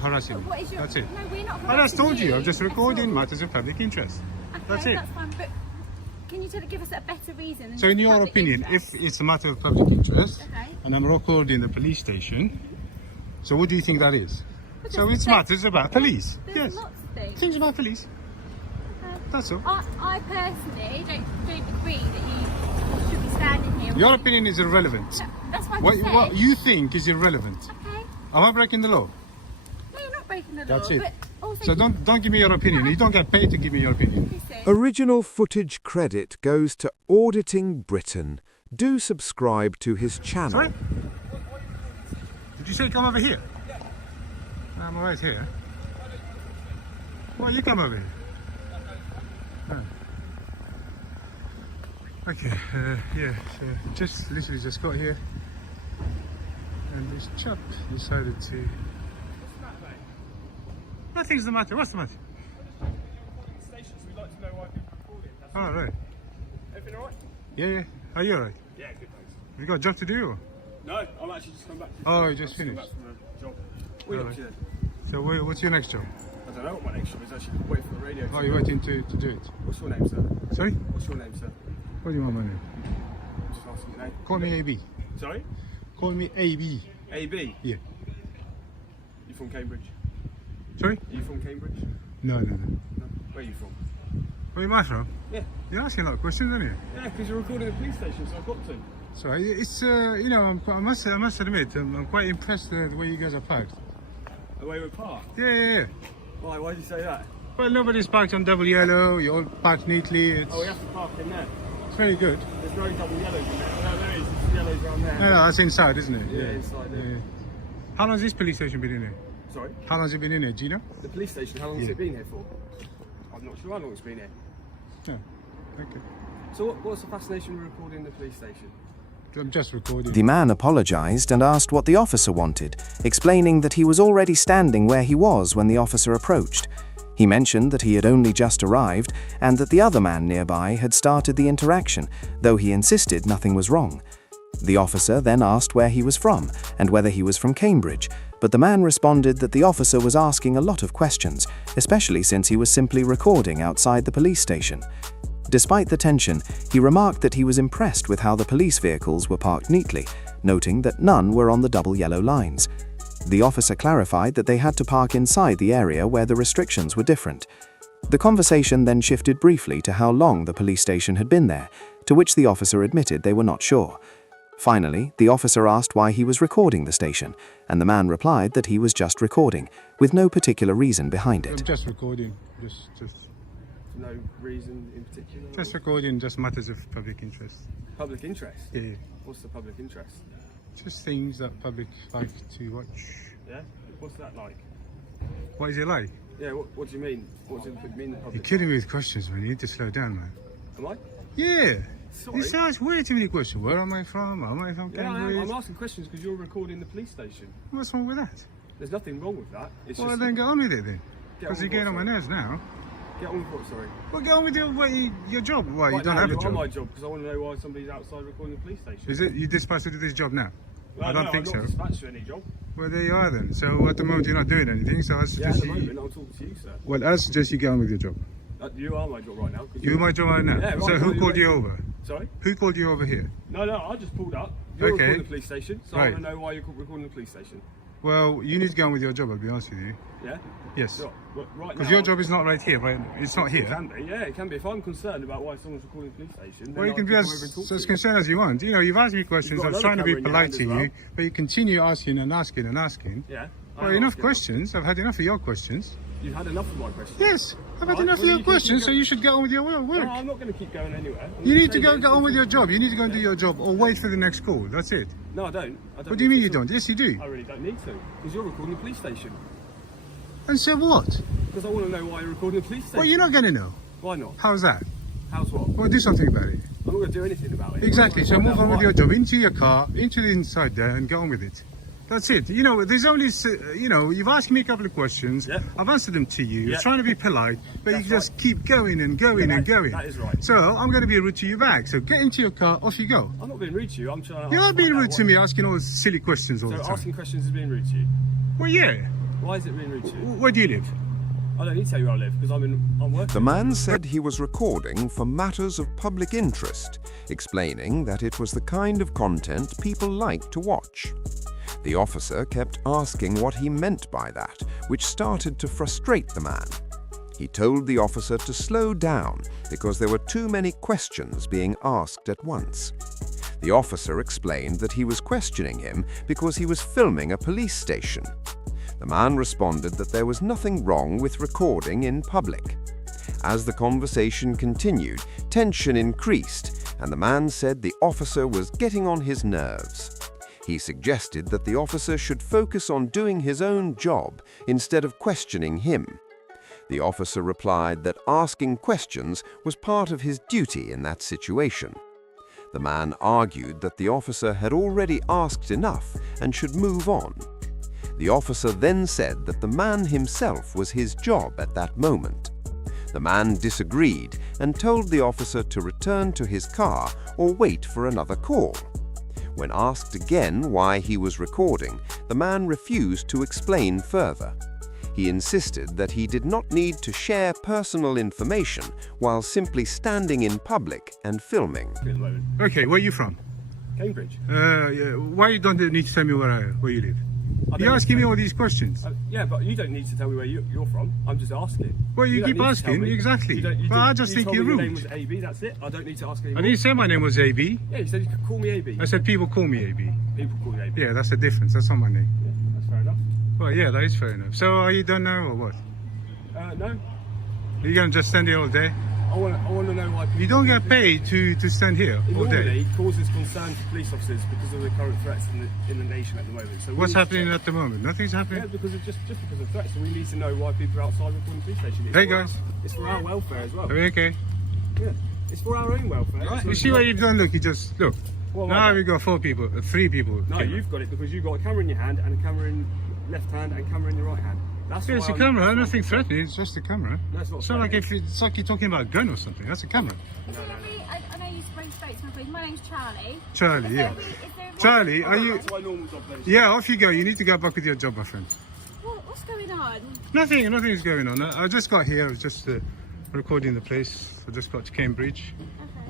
harassing me. What is your... That's it. No, we're not I just told you, I'm just at recording all. matters of public interest. Okay, That's it. That's fine, but can you give us a better reason? Than So in just your public opinion, interest? if it's a matter of public interest, Okay. and I'm recording the police station, so what do you think that is? But So there's- it's matters about police. There's Yes. lots of things. Things about police. Okay. That's all. I personally don't agree that you should be standing here. Your opinion is irrelevant. No, that's what I What, just said. what you think is irrelevant. Okay. Am I breaking the law? No, you're not breaking the law. That's it. But also So don't give me your opinion. You don't get paid to give me your opinion. listen, Original footage credit goes to Auditing Britain. Do subscribe to his channel. Sorry? Did you say come over here? I'm right here. Well, you come over here. Oh. Okay, yeah, so just literally just got here, and this chap decided to. What's the matter, mate? Nothing's the matter. What's the matter? Stations, we'd like to know why people are recording. That's Oh, right. everything alright? Yeah. Are you alright? Yeah, good, thanks. You got a job to do? Or? No, I'm actually just coming back. Oh, you just I'm coming finished. back from a job. What are you up to then? So what's your next job? I don't know what my next job is actually. Waiting for the radio. Oh, you're waiting to do it. What's your name, sir? Sorry? What's your name, sir? What do you want my name? I'm just asking your name. Call me AB. Sorry? Call me AB. AB? Yeah. You from Cambridge? Sorry? Are you from Cambridge? No. No. Where are you from? Where am I from? Yeah. You're asking a lot of questions, aren't you? Yeah, because you're recording a police station, so I've got to. Sorry, it's I must admit, I'm quite impressed the way you guys are parked. Away with park? Yeah. Why? Why did you say that? Well, nobody's parked on double yellow. You're all parked neatly. It's, Oh, we have to park in there. it's very good. There's no double yellows in there. No, there is. There's yellows around there. No, that's inside, isn't it? Yeah, inside there. Yeah. How long has this police station been in here? Sorry? How long has it been in here? Do you know? The police station, how long has Yeah. it been here for? I'm not sure how long it's been here. No. Okay. So what's the fascination with recording the police station? I'm just recording. The man apologized and asked what the officer wanted, explaining that he was already standing where he was when the officer approached. He mentioned that he had only just arrived and that the other man nearby had started the interaction, though he insisted nothing was wrong. The officer then asked where he was from and whether he was from Cambridge, but the man responded that the officer was asking a lot of questions, especially since he was simply recording outside the police station. Despite the tension, he remarked that he was impressed with how the police vehicles were parked neatly, noting that none were on the double yellow lines. The officer clarified that they had to park inside the area where the restrictions were different. The conversation then shifted briefly to how long the police station had been there, to which the officer admitted they were not sure. Finally, the officer asked why he was recording the station, and the man replied that he was just recording, with no particular reason behind I'm it. just recording. Just No reason in particular? recording. Just matters of public interest. Public interest? Yeah. What's the public interest? Just things that public like to watch. Yeah? What's that like? What is it like? Yeah, what do you mean? What does it mean the public? You're kidding me with questions, man. You need to slow down, man. Am I? Yeah. Sorry. This sounds way too many questions. Where am I from? Am I from Yeah, Cambridge? I'm asking questions because you're recording the police station. What's wrong with that? There's nothing wrong with that. It's Well, just then get on with it then. Get Because on you're with getting on what, my sorry? nerves now. Get on with what, sorry? Well, get on with your job. Why? You Right don't now, have a you're on job. my job because I want to know why somebody's outside recording the police station. Is it you dispatched to do this job now? Well, I don't no, think I'm so. not dispatched to any job. Well, there you are then. So at the moment you're not doing anything. So I Yeah, at suggest the you. moment, I'll talk to you, sir. Well, I suggest you get on with your job. You are my job right now. 'cause You're my job right now. Yeah, right, so who well, called you're- you over? Sorry? Who called you over here? No, I just pulled up. You're Okay. recording the police station, so I Right. want to know why you're recording the police station. Well, you need to get on with your job. I'll be honest with you. Yeah? Yes. So, right Because now, your job is not right here, right? It's not It here. can be, yeah, it can be. If I'm concerned about why someone's recording the police station, Well, then you can I be come as, over and talk so as to you. concerned as you want. You know, you've asked me questions. You've I got was trying to be another camera in your polite hand to as you, well. but you continue asking and asking and asking. Yeah. Well, enough questions. I've had enough of your questions. You've had enough of my questions. Yes, I've had Right, enough well, of your you can questions, keep so you should get on with your work. No, I'm not going to keep going anywhere. I'm You gonna need to stay go here get on until- with your job. You need to go and do your job, or wait for the next call. That's it. No, I don't. What do you mean need you to. don't? Yes, you do. I really don't need to, because you're recording the police station. And so what? Because I want to know why you're recording the police station. Well, you're not going to know. Why not? How's that? How's what? Well, do something about it. I'm not going to do anything about it. Exactly. So Find move out on with why. your job, into your car, into the inside there, and get on with it. That's it. You know, there's only, you've asked me a couple of questions. Yeah. I've answered them to you. Yeah. Trying to be polite, but That's you just right. keep going and going Yeah, and going. that is right. So I'm going to be rude to you back. So get into your car, off you go. I'm not being rude to you. I'm trying to. You're find being out rude to what- me, asking all these silly questions all So the time. asking questions is being rude to you. Well, yeah. Why is it being rude to you? Where do you live? I don't need to tell you where I live because I'm working. The man said he was recording for matters of public interest, explaining that it was the kind of content people like to watch. The officer kept asking what he meant by that, which started to frustrate the man. He told the officer to slow down because there were too many questions being asked at once. The officer explained that he was questioning him because he was filming a police station. The man responded that there was nothing wrong with recording in public. As the conversation continued, tension increased, and the man said the officer was getting on his nerves. He suggested that the officer should focus on doing his own job instead of questioning him. The officer replied that asking questions was part of his duty in that situation. The man argued that the officer had already asked enough and should move on. The officer then said that the man himself was his job at that moment. The man disagreed and told the officer to return to his car or wait for another call. When asked again why he was recording, the man refused to explain further. He insisted that he did not need to share personal information while simply standing in public and filming. Okay, where are you from? Cambridge. Yeah. Why you don't need to tell me where you live? You're asking me all these questions. Yeah, but you don't need to tell me where you're from. I'm just asking. Well, you keep asking, exactly. But I just think you're rude. Your name rude. was AB, that's it. I don't need to ask anymore. I didn't say my name was AB. Yeah, you said you could call me AB. I said people call me AB. People call you AB. Yeah, that's the difference. That's not my name. Yeah, that's fair enough. Well, yeah, that is fair enough. So are you done now or what? No. Are you going to just stand here all day? I want to know why people... You don't get paid to stand here all day. Normally causes concern to police officers because of the current threats in the nation at the moment. So What's happening at the moment? Nothing's happening? Yeah, because of just because of threats. So we need to know why people are outside recording police station. Hey guys. It's for our welfare as well. Are we okay? Yeah, it's for our own welfare. Right. You see what you've done? Look, you just look. Well, now we've got 3 people. No, you've got it because you've got a camera in your hand and a camera in left hand and a camera in your right hand. That's Yeah, it's a camera. Nothing threatening. It's just a camera. No, it's not. It's not like it's like you're talking about a gun or something. That's a camera. I know you spoke to my colleague. My name's Charlie. Charlie, yeah. Is there Charlie, are you? That's my normal job then. Yeah, off you go. You need to go back with your job, my friend. What's going on? Nothing is going on. I just got here. I was just recording the place. I just got to Cambridge.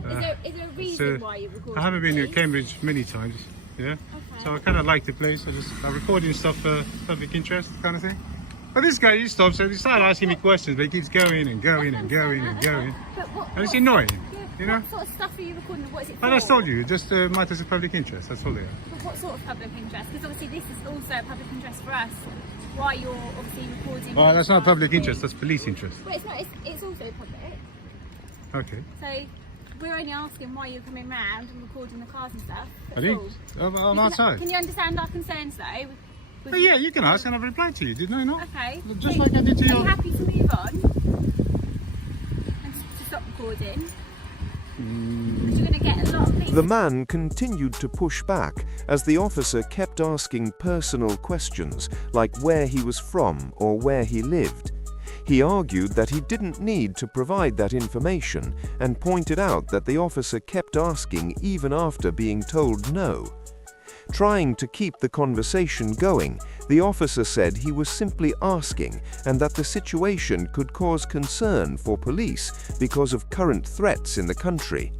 Okay. Is there a reason why you're recording? I haven't been this? to Cambridge many times. Yeah. Okay. So I kind of like the place. I'm recording stuff for public interest kind of thing. But this guy, he stops and he started asking me questions, but he keeps going and going and going and going. And it's annoying, you know? What sort of stuff are you recording? What is it for? I just told you, just matters of public interest, that's all they are. But what sort of public interest? Because obviously this is also a public interest for us. Why you're obviously recording... Oh, that's not public interest, that's police interest. But it's not, it's also public. Okay. So we're only asking why you're coming round and recording the cars and stuff. I think I'm outside. Can you understand our concerns though? But yeah, you can ask and I've replied to you, didn't I not? Okay. Just like I did to Are you. you happy to move on? And to stop recording? Because you're going to get a lot of things. The man continued to push back as the officer kept asking personal questions like where he was from or where he lived. He argued that he didn't need to provide that information and pointed out that the officer kept asking even after being told no. Trying to keep the conversation going, the officer said he was simply asking and that the situation could cause concern for police because of current threats in the country.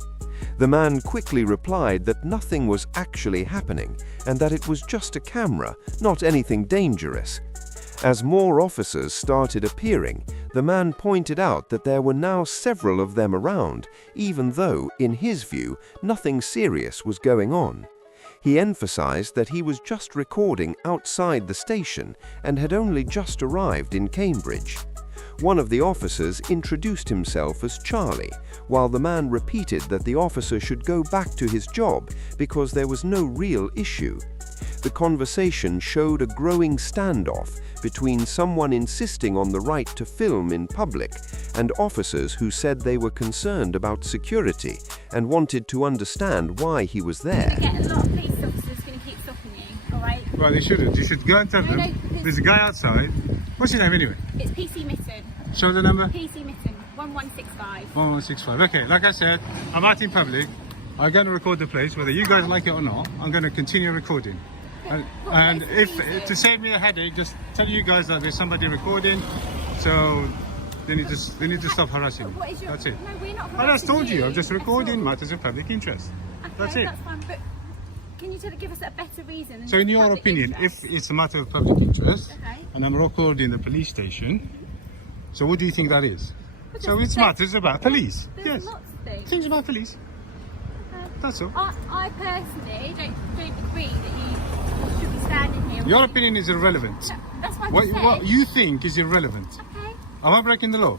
The man quickly replied that nothing was actually happening and that it was just a camera, not anything dangerous. As more officers started appearing, the man pointed out that there were now several of them around, even though, in his view, nothing serious was going on. He emphasized that he was just recording outside the station and had only just arrived in Cambridge. One of the officers introduced himself as Charlie, while the man repeated that the officer should go back to his job because there was no real issue. The conversation showed a growing standoff between someone insisting on the right to film in public and officers who said they were concerned about security and wanted to understand why he was there. You're going to get a lot of police officers going to keep stopping you, alright? Well, they shouldn't. You should go and tell them. There's a guy outside. What's your name anyway? It's PC Mitten. Show the number. PC Mitten, 1165. 1165. Okay, like I said, I'm out in public. I'm going to record the place, whether you guys like it or not. I'm going to continue recording. And if to save me a headache, just tell you guys that there's somebody recording, so they need to stop harassing me. What is your, That's it. No, we're not. I just told you, I'm just at recording all. matters of public interest. Okay, That's it. That's fine, but can you give us a better reason? Than So in just your public opinion, interest? if it's a matter of public interest, Okay. and I'm recording the police station, so what do you think that is? But So there's- it's matters about police. There's Yes. lots of things. Things about police. Okay. That's all. I personally don't agree that you should be standing here. Your opinion is irrelevant. No, that's what I What, just said. what you think is irrelevant. Okay. Am I breaking the law?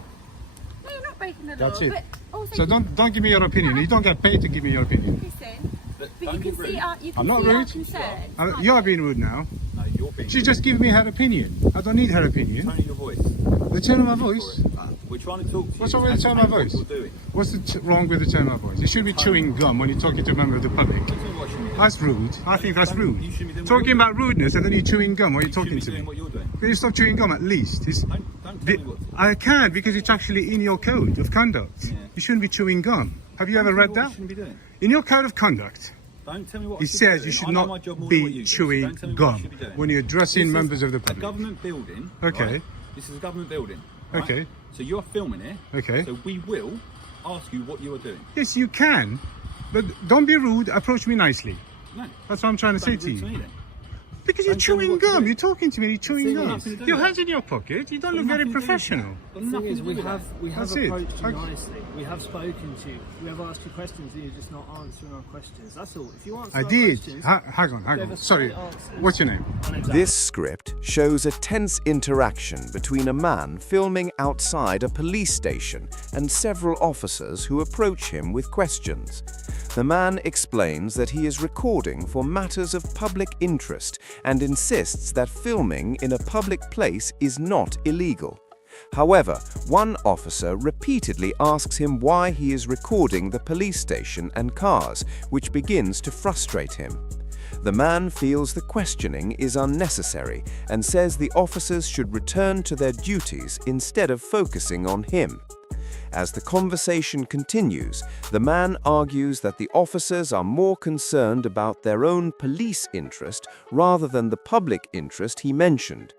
No, you're not breaking the That's law. it. But also So don't give me your opinion. You don't get paid to give me your opinion. listen. But you don't can be see rude. our, you can I'm not see our rude. concerns. You're being rude now. No, you're being. She just gave me her opinion. I don't need her opinion. Turning your voice. The tone of my voice. We're trying to talk to you. What's wrong with the tone of my voice? What you're doing. What's wrong with the tone of my voice? You should be chewing gum when you're talking to a member of the public. Tell me what you should be doing. That's rude. I think that's rude. You shouldn't be doing what Talking you're about rudeness and then you're chewing gum while you're You should talking be to doing me. what you're doing. Can you stop chewing gum at least? Don't tell me what to do. I can't because it's actually in your code of conduct. Yeah. You shouldn't be chewing gum. Have you ever Don't tell me read what that? you shouldn't be doing. In your code of conduct, Don't tell me what I it should be says doing. you should I know my not job more than what you be do, so chewing don't tell me what I gum should be doing. when you're addressing This is members of the a public. government building. Okay. Right? This is a government building. Right? Okay. So you're filming it. Okay. So we will ask you what you are doing. Yes, you can, but don't be rude. Approach me nicely. No. That's what I'm trying to say Don't to be you. rude to me then. Because you're Don't tell me chewing what to gum. do. You're talking to me. You're chewing It's got gum. nothing to do Your with hands in your pocket. You don't look Got very nothing to do with professional. that. The thing Nothing is, to we do with have That's it. approached you Okay. nicely. We have spoken to you. We have asked you questions, and you're just not answering our questions. That's all. If you answer I our did. questions, Hang on. give us Sorry. straight answers. What's your name? My name's This script shows a tense interaction between a man filming outside a police station and several officers who approach him with questions. The man explains that he is recording for matters of public interest and insists that filming in a public place is not illegal. However, one officer repeatedly asks him why he is recording the police station and cars, which begins to frustrate him. The man feels the questioning is unnecessary and says the officers should return to their duties instead of focusing on him. As the conversation continues, the man argues that the officers are more concerned about their own police interest rather than the public interest he mentioned.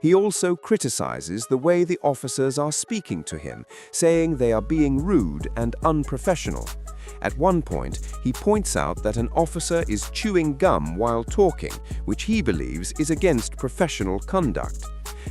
He also criticizes the way the officers are speaking to him, saying they are being rude and unprofessional. At one point, he points out that an officer is chewing gum while talking, which he believes is against professional conduct.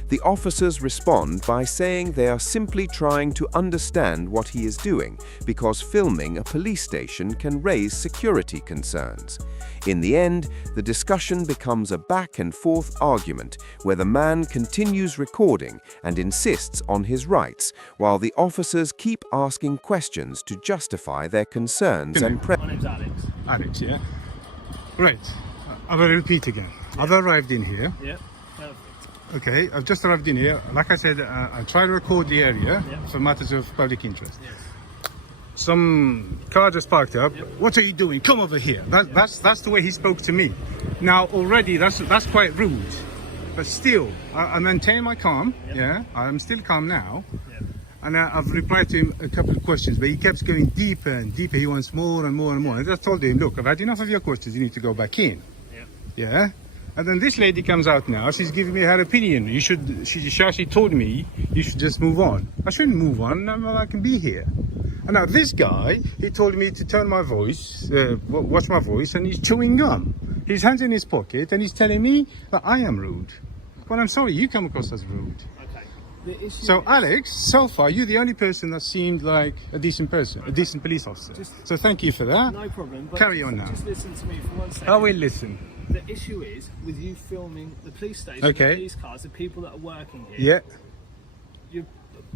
The officers respond by saying they are simply trying to understand what he is doing because filming a police station can raise security concerns. In the end, the discussion becomes a back and forth argument where the man continues recording and insists on his rights, while the officers keep asking questions to justify their concerns and My name's Alex. Alex, yeah? Right. I will repeat again. I've arrived in here. Yeah. Perfect. Okay, I've just arrived in here. Like I said, I try to record the area Yeah. for matters of public interest. Yes. Some car just parked up. What are you doing? Come over here. That's the way he spoke to me. Now already that's quite rude. But still, I maintain my calm. Yeah, I'm still calm now. Yeah. And I've replied to him a couple of questions, but he kept going deeper and deeper. He wants more and more and more. And I just told him, look, I've had enough of your questions. You need to go back in. Yeah. Yeah. And then this lady comes out now. She's giving me her opinion. She told me you should just move on. I shouldn't move on. I can be here. And now this guy, he told me to turn my voice, watch my voice, and he's chewing gum. His hands in his pocket, and he's telling me that I am rude. Well, I'm sorry, you come across as rude. Okay. The issue So, is- Alex, so far, you're the only person that seemed like a decent person, a decent police officer. So thank you for that. no problem. But Carry on now. Just listen to me for 1 second. I will listen. The issue is with you filming the police station, Okay. the police cars, the people that are working here. Yeah. You're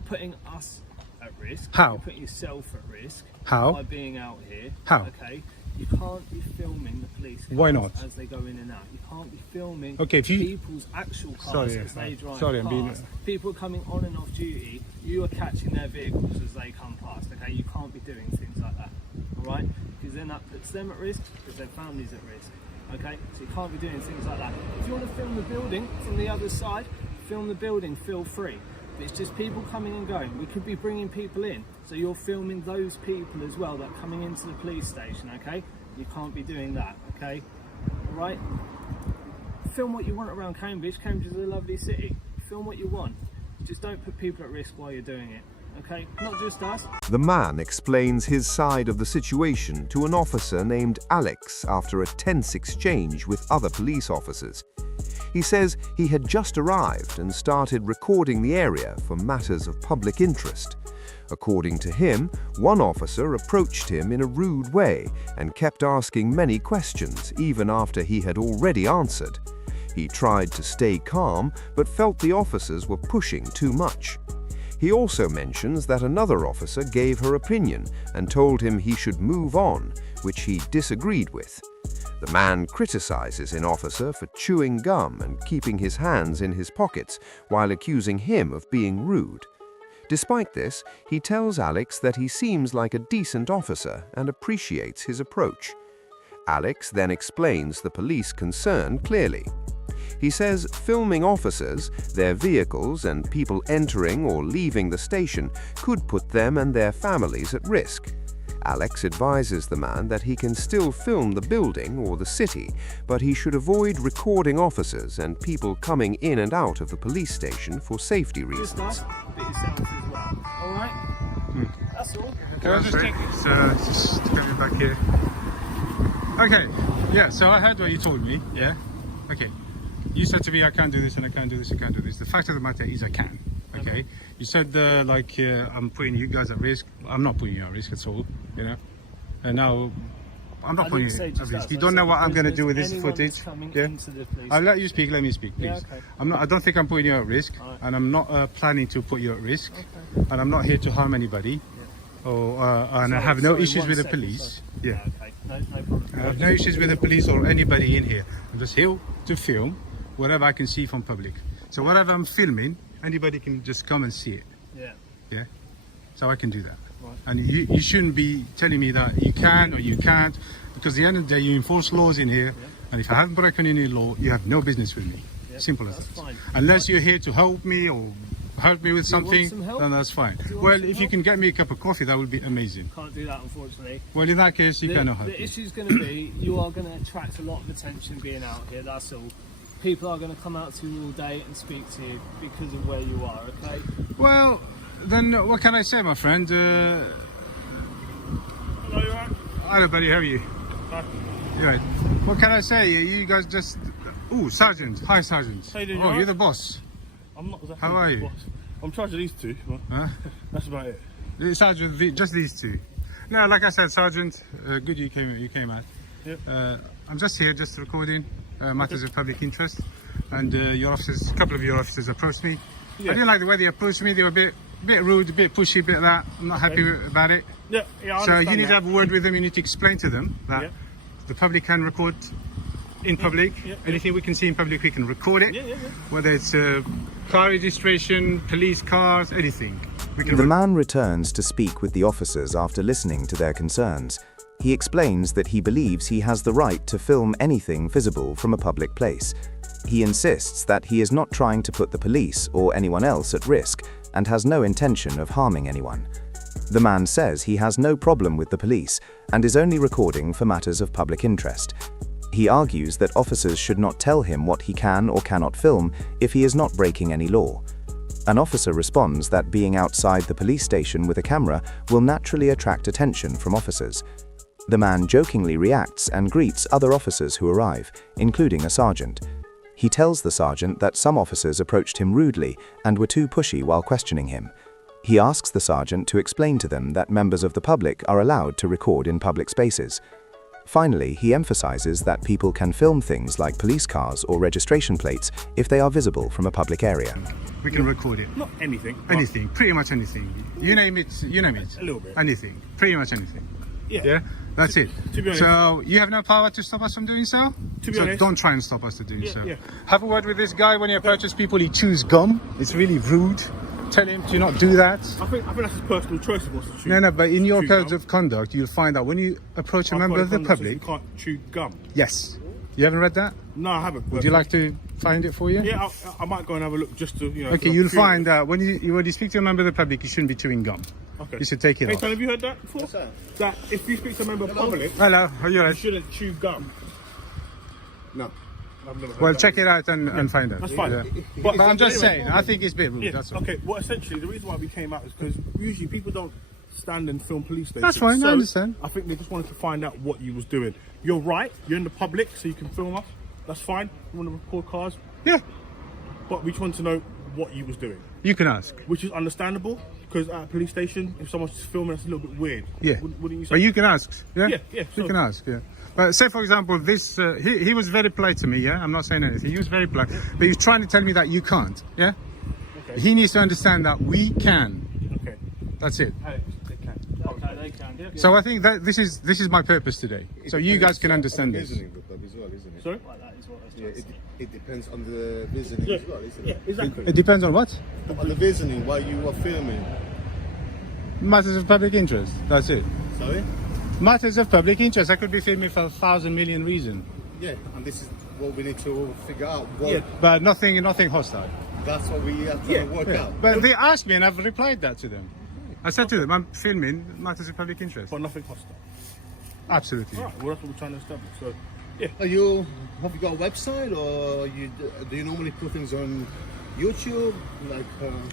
putting us at risk. How? You're putting yourself at risk. How? By being out here. How? Okay. You can't be filming the police cars Why not? as they go in and out. You can't be filming Okay, if you- people's actual cars Sorry, as they drive sorry, I'm being- past. People are coming on and off duty. You are catching their vehicles as they come past. Okay, you can't be doing things like that. All right, because then that puts them at risk, because their families at risk. Okay, so you can't be doing things like that. If you want to film the building from the other side, film the building. Feel free. It's just people coming and going. We could be bringing people in, so you're filming those people as well that are coming into the police station. Okay, you can't be doing that. Okay, all right. film what you want around Cambridge. Cambridge is a lovely city. Film what you want. Just don't put people at risk while you're doing it. Okay? Not just us. The man explains his side of the situation to an officer named Alex after a tense exchange with other police officers. He says he had just arrived and started recording the area for matters of public interest. According to him, one officer approached him in a rude way and kept asking many questions even after he had already answered. He tried to stay calm but felt the officers were pushing too much. He also mentions that another officer gave her opinion and told him he should move on, which he disagreed with. The man criticizes an officer for chewing gum and keeping his hands in his pockets while accusing him of being rude. Despite this, he tells Alex that he seems like a decent officer and appreciates his approach. Alex then explains the police concern clearly. He says filming officers, their vehicles, and people entering or leaving the station could put them and their families at risk. Alex advises the man that he can still film the building or the city, but he should avoid recording officers and people coming in and out of the police station for safety reasons. Just bit yourself as well. Alright? That's all. Can I just take just coming back here? Okay, yeah, so I heard what you told me, yeah? Okay. You said to me, I can't do this and I can't do this, I can't do this. The fact of the matter is I can, okay? You said, I'm putting you guys at risk. I'm not putting you at risk at all, you know? And now, I'm not putting you at risk. You don't know what I'm going to do with this footage. Yeah? I'll let you speak, let me speak, please. Yeah, okay. I don't think I'm putting you at risk, and I'm not planning to put you at risk, and I'm not here to harm anybody, and I have no issues with the police. Yeah. Okay. No problem. I have no issues with the police or anybody in here. I'm just here to film whatever I can see from public. So whatever I'm filming, anybody can just come and see it. Yeah. Yeah. So I can do that. Right. And you shouldn't be telling me that you can or you can't, because at the end of the day you enforce laws in here, and if I haven't broken any law, you have no business with me. Simple as that. Fine. Unless you're here to help me or help me with something, then that's fine. Well, if you can get me a cup of coffee, that would be amazing. Can't do that, unfortunately. Well, in that case, you cannot help The me. issue's going to be, you are going to attract a lot of attention being out here, that's all. People are going to come out to you all day and speak to you because of where you are, okay? Well, then what can I say, my friend? Hello, you alright? Hello, buddy, how are you? Hi. You're right. What can I say? You guys just... Ooh, Sergeant. Hi, Sergeant. How you doing, you Oh, alright? you're the boss. I'm not exactly How are the you? boss. I'm in charge of these two, but Huh? that's about it. Sergeant, just these two. No, like I said, Sergeant, good you came out. Yep. I'm just here, just recording matters of public interest. And your officers, a couple of your officers approached me. Yeah. I didn't like the way they approached me. They were a bit rude, a bit pushy, a bit of that. I'm not happy about it. Yeah, I So you understand need that. to have a word with them. You need to explain to them that Yeah. the public can record in public. yeah. Anything we can see in public, we can record it. Yeah. Whether it's car registration, police cars, anything. We can The man returns to speak with the officers after listening to their concerns. He explains that he believes he has the right to film anything visible from a public place. He insists that he is not trying to put the police or anyone else at risk and has no intention of harming anyone. The man says he has no problem with the police and is only recording for matters of public interest. He argues that officers should not tell him what he can or cannot film if he is not breaking any law. An officer responds that being outside the police station with a camera will naturally attract attention from officers. The man jokingly reacts and greets other officers who arrive, including a sergeant. He tells the sergeant that some officers approached him rudely and were too pushy while questioning him. He asks the sergeant to explain to them that members of the public are allowed to record in public spaces. Finally, he emphasizes that people can film things like police cars or registration plates if they are visible from a public area. We can record it. Not anything. but- Anything, pretty much anything. You name it, A little bit. Anything, pretty much anything. Yeah. Yeah, that's it. To be honest. So you have no power to stop us from doing so? To be So honest. don't try and stop us to doing so. Yeah. Have a word with this guy. When he approaches people, he chews gum. It's really rude. Tell him to not do that. I think that's his personal choice of what's to choose. No, but in your chew codes gum. of conduct, you'll find out when you approach a I've member got of the conduct says public. You can't chew gum. Yes. You haven't read that? No, I haven't. Would you like to find it for you? Yeah, I might go and have a look just to, Okay, you'll find that when you speak to a member of the public, you shouldn't be chewing gum. Okay. You should take it Hey, off. Tom, have you heard that before? That if you speak to a member of the public, Hello, are you you right? shouldn't chew gum. No. I've never heard Well, that. check it out and find out. That's fine. Yeah. But But I'm just anyway, saying, I think it's a bit rude. Yeah, That's all. okay. Well, essentially, the reason why we came out is because usually people don't stand and film police stations. That's fine, I So, understand. I think they just wanted to find out what you was doing. You're right. You're in the public, so you can film us. That's fine. You want to record cars, Yeah, but we just want to know what you was doing, you can ask. which is understandable because at a police station, if someone's just filming, that's a little bit weird. Yeah. Wouldn't you say? But you can ask. Yeah, Yeah, yeah, You so- can ask. Yeah. But say for example, this he was very polite to me. Yeah, I'm not saying anything. He was very polite, but he's trying to tell me that you can't. Yeah. Okay. He needs to understand that we can. Okay. That's it. Hey, they can. Okay, they can. Yeah. So I think that this is my purpose today. So you guys can understand this. Visiting with them as well, isn't it? Sorry? Like that is what I was Yeah, trying to say. it depends on the visiting as well, isn't Yeah, it? exactly. It depends on what On the visiting, while you are filming. matters of public interest. That's it. Sorry? Matters of public interest. I could be filming for 1,000 million reasons, Yeah, and this is what we need to figure out. What, Yeah. but nothing hostile. That's what we have to Yeah, work Yeah. out. But they asked me, and I've replied that to them. I said to them, I'm filming matters of public interest. But nothing hostile. Absolutely. All right. Well, that's what we're trying to establish. So, yeah. Have you got a website, or do you normally put things on YouTube? Like,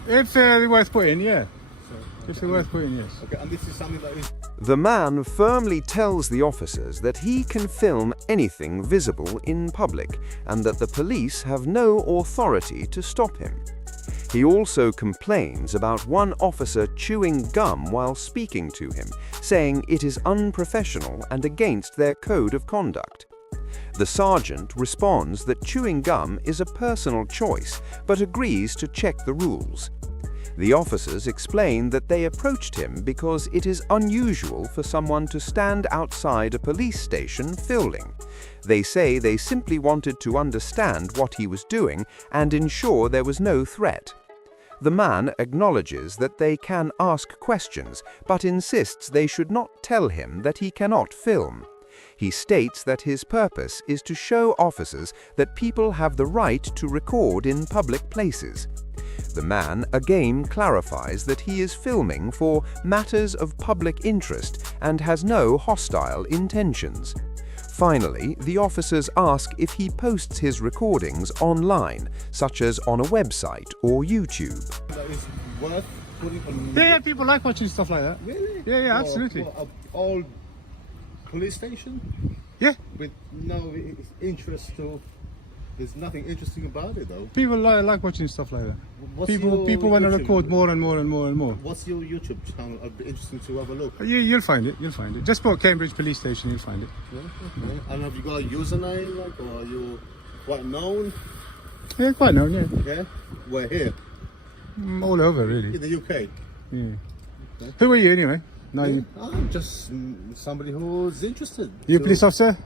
If they're worth putting, yeah. If they're worth putting, yes. okay, and this is something that is. The man firmly tells the officers that he can film anything visible in public and that the police have no authority to stop him. He also complains about one officer chewing gum while speaking to him, saying it is unprofessional and against their code of conduct. The sergeant responds that chewing gum is a personal choice, but agrees to check the rules. The officers explain that they approached him because it is unusual for someone to stand outside a police station filming. They say they simply wanted to understand what he was doing and ensure there was no threat. The man acknowledges that they can ask questions, but insists they should not tell him that he cannot film. He states that his purpose is to show officers that people have the right to record in public places. The man again clarifies that he is filming for matters of public interest and has no hostile intentions. Finally, the officers ask if he posts his recordings online, such as on a website or YouTube. That is worth putting on. Yeah, people like watching stuff like that. Really? Yeah, absolutely. What, all police station Yeah, with no interest to. There's nothing interesting about it though. people like watching stuff like that. What's People your want to YouTube? record more and more and more and more. What's your YouTube channel? It'd be interesting to have a look. You'll find it. You'll find it. Just put Cambridge Police Station. You'll find it. Yeah, okay. And have you got a username, like, or are you quite known? Yeah, quite known. Yeah, Yeah, we're here all over really. in the UK. Yeah. Who are you anyway? No, I'm just somebody who's interested. you a to- police officer?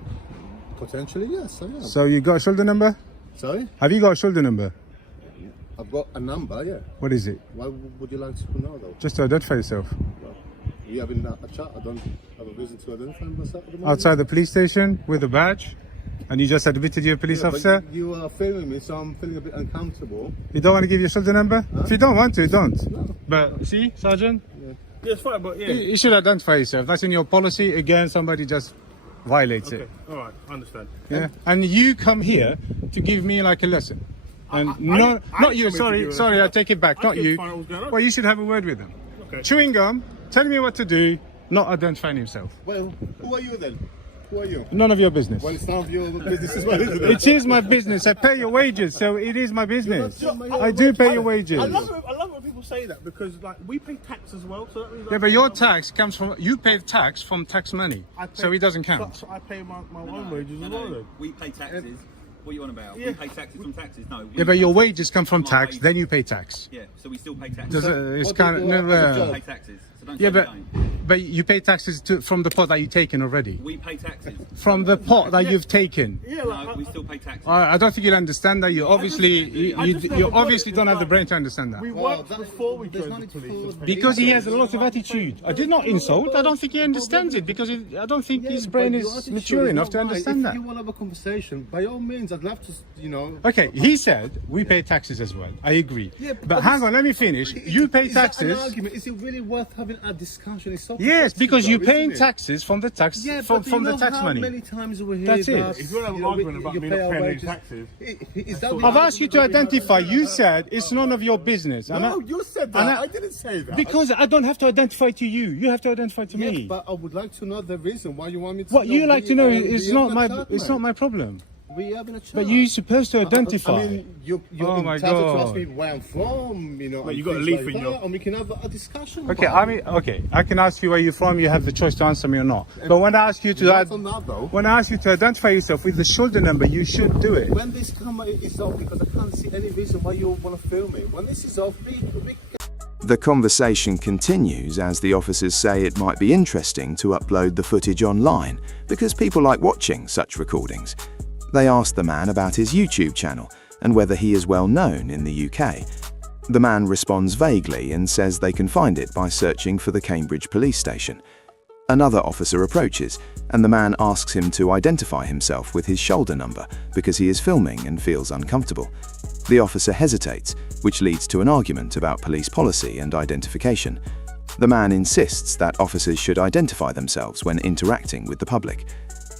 Potentially, yes, I am. So you got a shoulder number? Sorry, Have you got a shoulder number? I've got a number. Yeah. What is it? Why would you like to know though? Just to identify yourself. Well, we having a chat. I don't have a reason to identify myself at the moment. Outside the police station with a badge, and you just admitted you're a police Yeah, but officer. you are filming me, so I'm feeling a bit uncomfortable. You don't want to give your shoulder number? If you don't want to, don't. No. But see, Sergeant, Yeah, it's fine, but yeah. you should identify yourself. That's in your policy. Again, somebody just violates Okay. it. All right. I understand. Yeah, and you come here to give me like a lesson. And I not didn't come you. here to Sorry, give you a sorry. I lesson. take it back. I Not couldn't you. find out what's going on. Well, you should have a word with them. Okay. Chewing gum, telling me what to do, not identifying himself. Well, who are you then? Who are you? None of your business. Well, it's none of your business as well, isn't it? It is my business. I pay your wages, so it is my business. I do pay your wages. I love when people say that because like we pay tax as well. So that means Yeah, but your tax comes from, you pay tax from tax money, so it doesn't count. So I pay my own wages as well. Then. We pay taxes. What are you on about? Yeah. We pay taxes from taxes. No. Yeah, but your wages come from tax, then you pay tax. Yeah, so we still pay taxes. It's what kind do of, you do no, as a We job? pay taxes. So don't yeah, say we but don't. but you pay taxes from the pot that you've taken already. We pay taxes. From the pot that you've taken. Yeah, No, like, we still pay taxes. I don't think you'll understand that. You obviously, you obviously don't have the brain to understand that. we Well, worked that- before we there's joined no the need for police. Because he has a lot of attitude. I did not insult. I don't think he understands it because I don't think his brain But your is attitude mature is enough not to right. understand that. If you want to have a conversation, by all means, I'd love to, Okay, he said we pay taxes as well. I agree. Yeah, but hang on, let me finish. You pay Is that an taxes. argument? Is it really worth having having a discussion. It's so Yes, productive, because you're though, paying isn't it? taxes from the tax Yeah, from, but do from you the know tax how money. many times we hear That's it. that, If you're having you an know, argument about you me pay not our paying any wages. taxes, Is that the I've asked you to argument that we identify. have? You said it's none of your business. And no, I- you said and that. I didn't say that. Because I don't have to identify to you. You have to identify to Yes, me. but I would like to know the reason why you want me to What know. you like to know is we not having my a chat, it's mate. not my problem. We having a chat. But you're supposed to identify. I mean, you're Oh my entitled to ask God. me where I'm from, you know. Mate, and you got a things leaf like in that, your- and we can have a discussion. Okay, about I mean, okay, I can ask you where you're from. You have the choice to answer me or not. But when I ask you to Not on that, though. when I ask you to identify yourself with the shoulder number, you should do it. When this camera is off, because I can't see any reason why you want to film it. When this is off, be The conversation continues as the officers say it might be interesting to upload the footage online because people like watching such recordings. They ask the man about his YouTube channel and whether he is well known in the UK. The man responds vaguely and says they can find it by searching for the Cambridge police station. Another officer approaches, and the man asks him to identify himself with his shoulder number because he is filming and feels uncomfortable. The officer hesitates, which leads to an argument about police policy and identification. The man insists that officers should identify themselves when interacting with the public.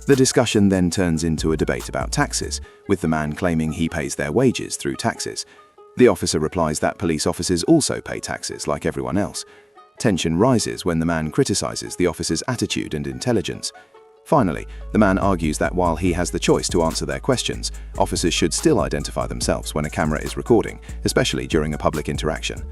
The discussion then turns into a debate about taxes, with the man claiming he pays their wages through taxes. The officer replies that police officers also pay taxes like everyone else. Tension rises when the man criticizes the officer's attitude and intelligence. Finally, the man argues that while he has the choice to answer their questions, officers should still identify themselves when a camera is recording, especially during a public interaction.